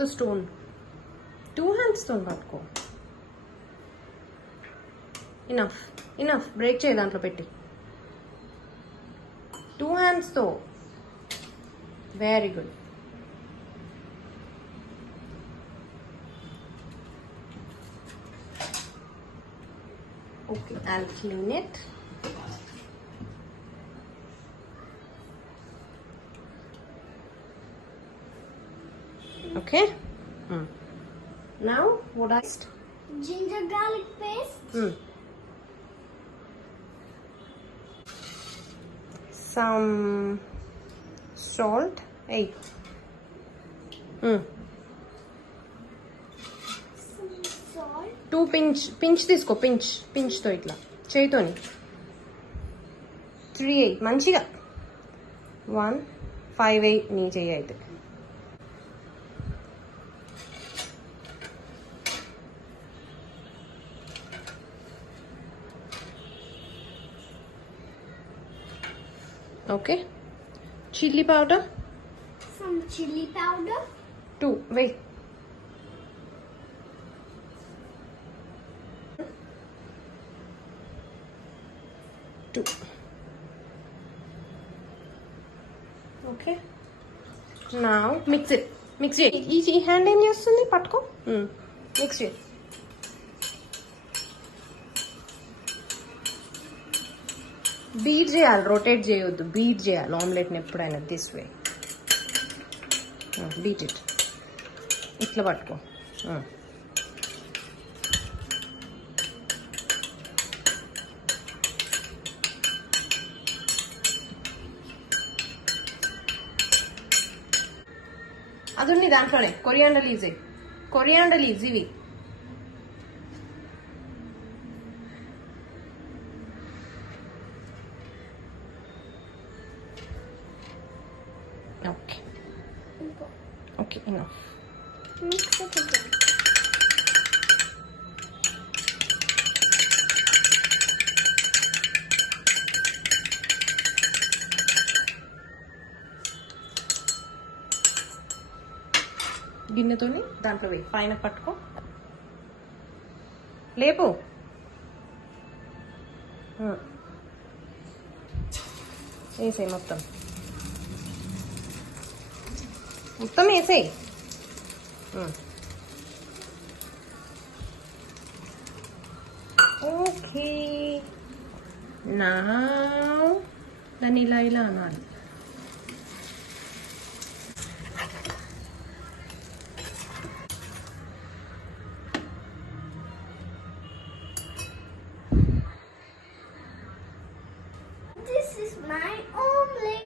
the stone. 2 hands తో పట్టుకో. Enough. Break చేయి దాంట్లో పెట్టి. 2 hands తో. Very good. Okay, I'll clean it. Okay. Now what I ginger garlic paste. Some salt. Hey. Some salt. 2 pinch తీసుకో. pinch తో ఇట్లా చేయితోని 3 8 మంచిగా 1 5 8 నీ చేయి అయితే. Okay. Chili powder. Some chili powder. 2. Wait. Okay. Now mix it. Mix it. ఈ హ్యాండ్ ఏం చేస్తుంది? పట్టుకో. మిక్స్ చేయి. బీట్ చేయాలి, రొటేట్ చేయొద్దు. బీట్ చేయాలి ఆమ్లెట్ని ఎప్పుడైనా. This way beat it. ఇట్లా పట్టుకో. అది ఉంది దాంట్లోనే. కొరియాండర్ లీవ్స్ ఇవి. Okay, enough. Mix it again. గిన్నెతోని దాంట్లో వేయి. పైన పట్టుకో. లేపు. వేసేయి మొత్తం వేసేయి. ఓకే. నా దాన్ని ఇలా అనాలి.